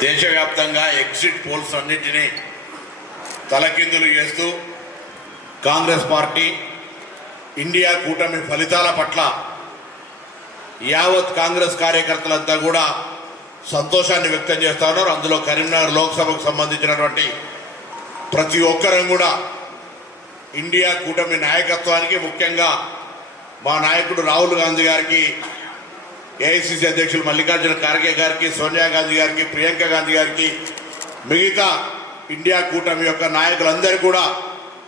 దేశవ్యాప్తంగా exit polls అన్నింటినీ తలకిందులు చేస్తూ కాంగ్రెస్ పార్టీ ఇండియా కూటమి ఫలితాల పట్ల యావత్ కాంగ్రెస్ కార్యకర్తలంతా కూడా సంతోషాన్ని వ్యక్తం చేస్తూ ఉన్నారు. అందులో కరీంనగర్ లోక్సభకు సంబంధించినటువంటి ప్రతి ఒక్కరం కూడా ఇండియా కూటమి నాయకత్వానికి ముఖ్యంగా మా నాయకుడు రాహుల్ గాంధీ గారికి ఏఐసిసి అధ్యక్షులు మల్లికార్జున ఖార్గే గారికి సోనియా గాంధీ గారికి ప్రియాంక గాంధీ గారికి మిగతా ఇండియా కూటమి యొక్క నాయకులందరూ కూడా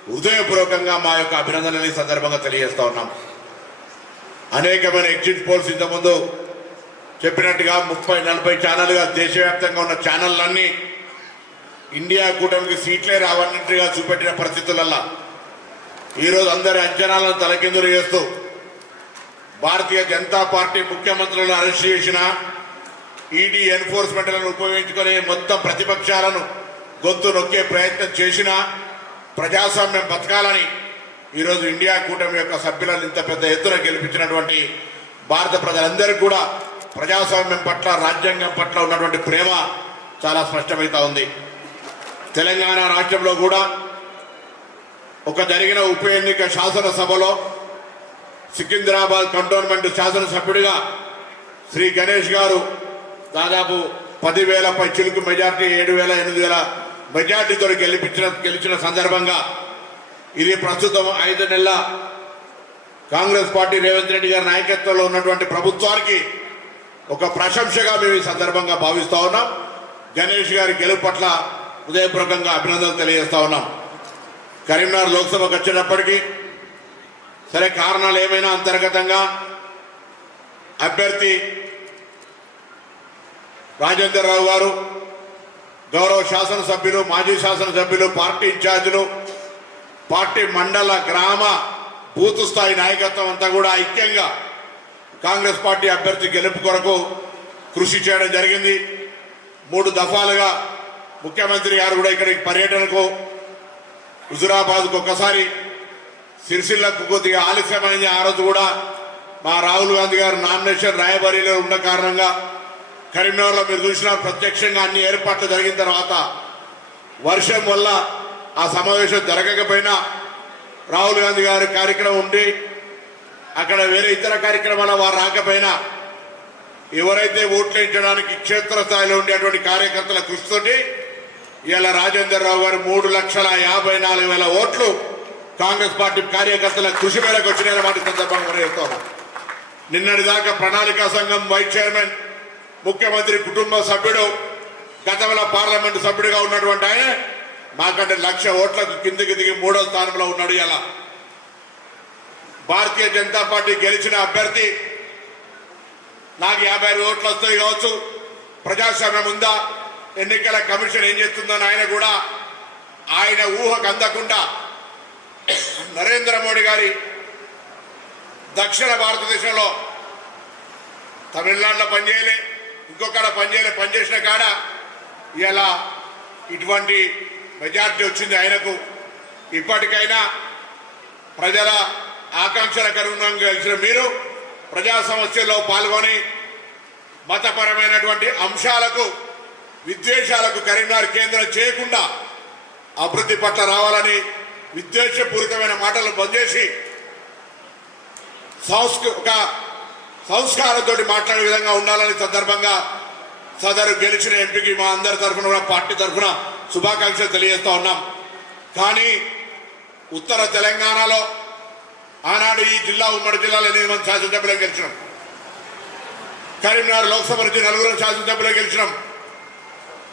హృదయపూర్వకంగా మా యొక్క అభినందనలు ఈ సందర్భంగా తెలియజేస్తా ఉన్నాం. అనేకమైన ఎగ్జిట్ పోల్స్ ఇంతకుముందు చెప్పినట్టుగా ముప్పై నలభై ఛానల్గా దేశవ్యాప్తంగా ఉన్న ఛానళ్ళన్నీ ఇండియా కూటమికి సీట్లే రావన్నట్టుగా చూపెట్టిన పరిస్థితులల్లా ఈరోజు అందరి అంచనాలను తలకిందులు చేస్తూ భారతీయ జనతా పార్టీ ముఖ్యమంత్రులను అరెస్ట్ చేసిన ఈడీ ఎన్ఫోర్స్మెంట్లను ఉపయోగించుకొని మొత్తం ప్రతిపక్షాలను గొంతు నొక్కే ప్రయత్నం చేసిన ప్రజాస్వామ్యం బతకాలని ఈరోజు ఇండియా కూటమి యొక్క సభ్యులను ఇంత పెద్ద ఎత్తున గెలిపించినటువంటి భారత ప్రజలందరికీ కూడా ప్రజాస్వామ్యం పట్ల రాజ్యాంగం పట్ల ఉన్నటువంటి ప్రేమ చాలా స్పష్టమవుతా ఉంది. తెలంగాణ రాష్ట్రంలో కూడా ఒక జరిగిన ఉప ఎన్నిక శాసనసభలో సికింద్రాబాద్ కంటోన్మెంట్ శాసనసభ్యుడిగా శ్రీ గణేష్ గారు దాదాపు పదివేల పై చిలుకు మెజార్టీ ఏడు వేల ఎనిమిది వేల మెజార్టీతో గెలిపించిన గెలిచిన సందర్భంగా ఇది ప్రస్తుతం ఐదు నెలల కాంగ్రెస్ పార్టీ రేవంత్ రెడ్డి గారి నాయకత్వంలో ఉన్నటువంటి ప్రభుత్వానికి ఒక ప్రశంసగా మేము ఈ సందర్భంగా భావిస్తా ఉన్నాం. గణేష్ గారి గెలుపు పట్ల హృదయపూర్వకంగా అభినందనలు తెలియజేస్తా ఉన్నాం. కరీంనగర్ లోక్సభకు వచ్చేటప్పటికీ సరే కారణాలు ఏమైనా అంతర్గతంగా? అభ్యర్థి రాజేందర్ రావు గారు గౌరవ శాసనసభ్యులు మాజీ శాసనసభ్యులు పార్టీ ఇన్ఛార్జీలు పార్టీ మండల గ్రామ బూత్ స్థాయి నాయకత్వం అంతా కూడా ఐక్యంగా కాంగ్రెస్ పార్టీ అభ్యర్థి గెలుపు కొరకు కృషి చేయడం జరిగింది. మూడు దఫాలుగా ముఖ్యమంత్రి గారు కూడా ఇక్కడికి పర్యటనకు హుజురాబాద్కు ఒక్కసారి సిరిసిల్లకు కొద్దిగా ఆలస్యమైంది. ఆ రోజు కూడా మా రాహుల్ గాంధీ గారు నామినేషన్ రాయబరీలో ఉన్న కారణంగా కరీంనగర్లో మీరు చూసిన ప్రత్యక్షంగా అన్ని ఏర్పాట్లు జరిగిన తర్వాత వర్షం వల్ల ఆ సమావేశం జరగకపోయినా రాహుల్ గాంధీ గారి కార్యక్రమం ఉండి అక్కడ వేరే ఇతర కార్యక్రమాల వారు రాకపోయినా ఎవరైతే ఓట్లు వేయించడానికి క్షేత్రస్థాయిలో ఉండేటువంటి కార్యకర్తల కృషితోటి ఇలా రాజేందర్ రావు గారు మూడు లక్షల యాభై నాలుగు వేల ఓట్లు కాంగ్రెస్ పార్టీ కార్యకర్తల కృషి మేరకు వచ్చినాయని మాట సందర్భంగా నిన్నటి దాకా ప్రణాళికా సంఘం వైస్ చైర్మన్ ముఖ్యమంత్రి కుటుంబ సభ్యుడు గతంలో పార్లమెంటు సభ్యుడిగా ఉన్నటువంటి ఆయన మాకంటే లక్ష ఓట్లకు కిందికి దిగి మూడో స్థానంలో ఉన్నాడు ఇలా భారతీయ జనతా పార్టీ గెలిచిన అభ్యర్థి నాకు యాభై ఆరు ఓట్లు వస్తాయి కావచ్చు. ప్రజాస్వామ్యం ఉందా? ఎన్నికల కమిషన్ ఏం చేస్తుందని ఆయన కూడా ఆయన ఊహకు అందకుండా నరేంద్ర మోడీ గారి దక్షిణ భారతదేశంలో తమిళనాడులో పనిచేయలే ఇంకొకడ పనిచేయలే పనిచేసిన కాడ ఇలా ఇటువంటి మెజార్టీ వచ్చింది ఆయనకు. ఇప్పటికైనా ప్రజల ఆకాంక్షల కరుణంగా గెలిచిన మీరు ప్రజా సమస్యల్లో పాల్గొని మతపరమైనటువంటి అంశాలకు విద్వేషాలకు కరీంనగర్ కేంద్రం చేయకుండా అభివృద్ధి పట్ల రావాలని విద్వేషపూరితమైన మాటలు బంద్ చేసి ఒక సంస్కారంతో మాట్లాడే విధంగా ఉండాలని సందర్భంగా సదరు గెలిచిన ఎంపీకి మా అందరి తరఫున కూడా పార్టీ తరఫున శుభాకాంక్షలు తెలియజేస్తూ ఉన్నాం. కానీ ఉత్తర తెలంగాణలో ఆనాడు ఈ జిల్లా ఉమ్మడి జిల్లాలో ఎనిమిది మంది శాసనసభ్యులు గెలిచినాం. కరీంనగర్ లోక్సభ నుంచి నలుగురు శాసనసభ్యులు గెలిచినాం.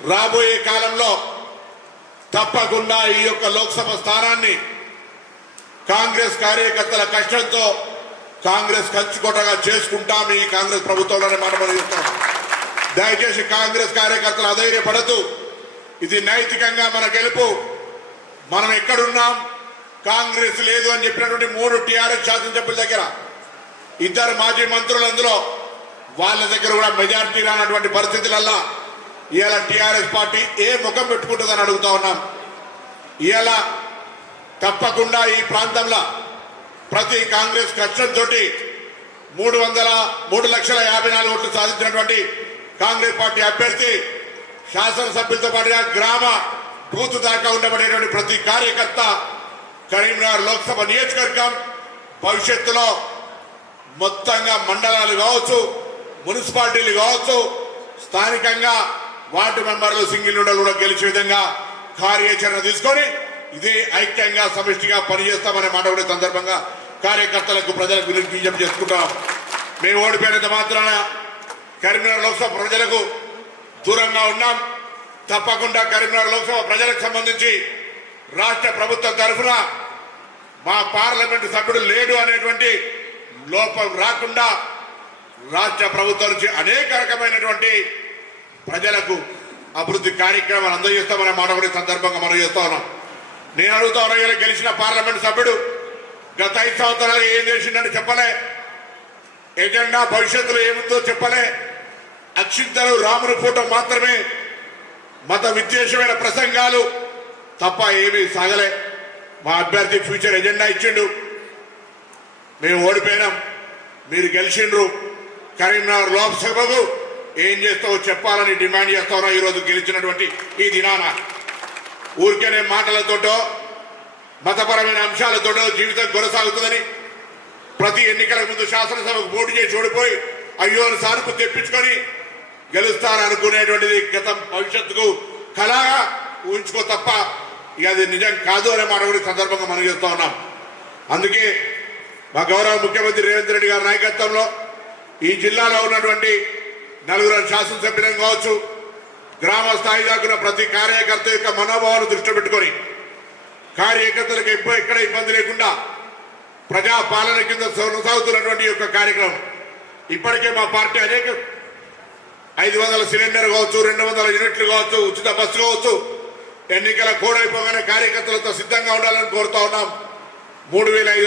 రాబోయే కాలంలో తప్పకుండా ఈ యొక్క లోక్సభ స్థానాన్ని కాంగ్రెస్ కార్యకర్తల కష్టంతో కాంగ్రెస్ కంచుకోటగా చేసుకుంటాం ఈ కాంగ్రెస్ ప్రభుత్వంలోనే మాట మనం దయచేసి కాంగ్రెస్ కార్యకర్తలు అధైర్యపడదు ఇది నైతికంగా మన గెలుపు. మనం ఎక్కడున్నాం? కాంగ్రెస్ లేదు అని చెప్పినటువంటి మూడు టీఆర్ఎస్ శాసనసభ్యుల దగ్గర. ఇద్దరు మాజీ మంత్రులు అందులో. వాళ్ళ దగ్గర కూడా మెజార్టీ రానటువంటి పరిస్థితులల్లా ఇవాళ టీఆర్ఎస్ పార్టీ ఏ ముఖం పెట్టుకుంటుందని అడుగుతా ఉన్నాం. ఇవాళ తప్పకుండా ఈ ప్రాంతంలో ప్రతి కాంగ్రెస్ కష్టంతో మూడు వందల మూడు లక్షల యాభై నాలుగు ఓట్లు సాధించినటువంటి కాంగ్రెస్ పార్టీ అభ్యర్థి శాసనసభ్యులతో పాటుగా గ్రామ బూత్ దాకా ఉండబడేటువంటి ప్రతి కార్యకర్త కరీంనగర్ లోక్సభ నియోజకవర్గం భవిష్యత్తులో మొత్తంగా మండలాలు కావచ్చు మున్సిపాలిటీలు కావచ్చు స్థానికంగా వార్డు మెంబర్లు సింగిల్ ఉండలు కూడా గెలిచే విధంగా కార్యాచరణ తీసుకొని ఇదే ఐక్యంగా సమిష్టిగా పనిచేస్తామనే మాట కూడా సందర్భంగా కార్యకర్తలకు ప్రజలకు విజ్ఞప్తి చేసుకుంటాం. మేము ఓడిపోయినంత మాత్రాన కరీంనగర్ లోక్సభ ప్రజలకు దూరంగా ఉన్నాం. తప్పకుండా కరీంనగర్ లోక్సభ ప్రజలకు సంబంధించి రాష్ట్ర ప్రభుత్వం తరఫున మా పార్లమెంటు సభ్యుడు లేడు అనేటువంటి లోపం రాకుండా రాష్ట్ర ప్రభుత్వం నుంచి అనేక రకమైనటువంటి ప్రజలకు అభివృద్ధి కార్యక్రమాలు అందజేస్తామనే మాట కూడా సందర్భంగా మనం చేస్తా ఉన్నాం. నేను అడుగుతా ఉన్నా గెలిచిన పార్లమెంట్ సభ్యుడు గత ఐదు సంవత్సరాలు ఏం చేసిండని చెప్పలే. ఎజెండా భవిష్యత్తులో ఏముందో చెప్పలే. అక్షింతలు రాముని ఫోటో మాత్రమే మత విద్వేషమైన ప్రసంగాలు తప్ప ఏమీ సాగలే. మా అభ్యర్థి ఫ్యూచర్ ఎజెండా ఇచ్చిండు. మేము ఓడిపోయినాం. మీరు గెలిచిండ్రు. కరీంనగర్ లోక్సభకు ఏం చేస్తావో చెప్పాలని డిమాండ్ చేస్తా ఈరోజు గెలిచినటువంటి ఈ దినాన. ఊరికేనే మాటలతోటో మతపరమైన అంశాలతోటో జీవితం కొనసాగుతుందని ప్రతి ఎన్నికల ముందు శాసనసభకు పోటీ చేసి ఓడిపోయి అయ్యో అని సానుకు తెప్పించుకొని గెలుస్తారనుకునేటువంటిది గతం భవిష్యత్తుకు కళగా ఊహించుకో తప్ప ఇక అది నిజం కాదు అనే మాట కూడా సందర్భంగా మనం చేస్తూ ఉన్నాం. అందుకే మా గౌరవ ముఖ్యమంత్రి రేవంత్ రెడ్డి గారి నాయకత్వంలో ఈ జిల్లాలో ఉన్నటువంటి నలుగురు శాసనసభ్యులను కావచ్చు. గ్రామ స్థాయి దాకా ప్రతి కార్యకర్త యొక్క మనోభావాలు దృష్టి పెట్టుకొని కార్యకర్తలకు ఎప్పుడు ఎక్కడ ఇబ్బంది లేకుండా ప్రజా పాలన కింద కొనసాగుతున్నటువంటి యొక్క కార్యక్రమం. ఇప్పటికే మా పార్టీ అనేక ఐదు వందల సిలిండర్ కావచ్చు రెండు వందల యూనిట్లు కావచ్చు ఉచిత బస్సు కావచ్చు ఎన్నికల కోడైపోగానే కార్యకర్తలతో సిద్ధంగా ఉండాలని కోరుతా ఉన్నాం. మూడు వేల ఐదు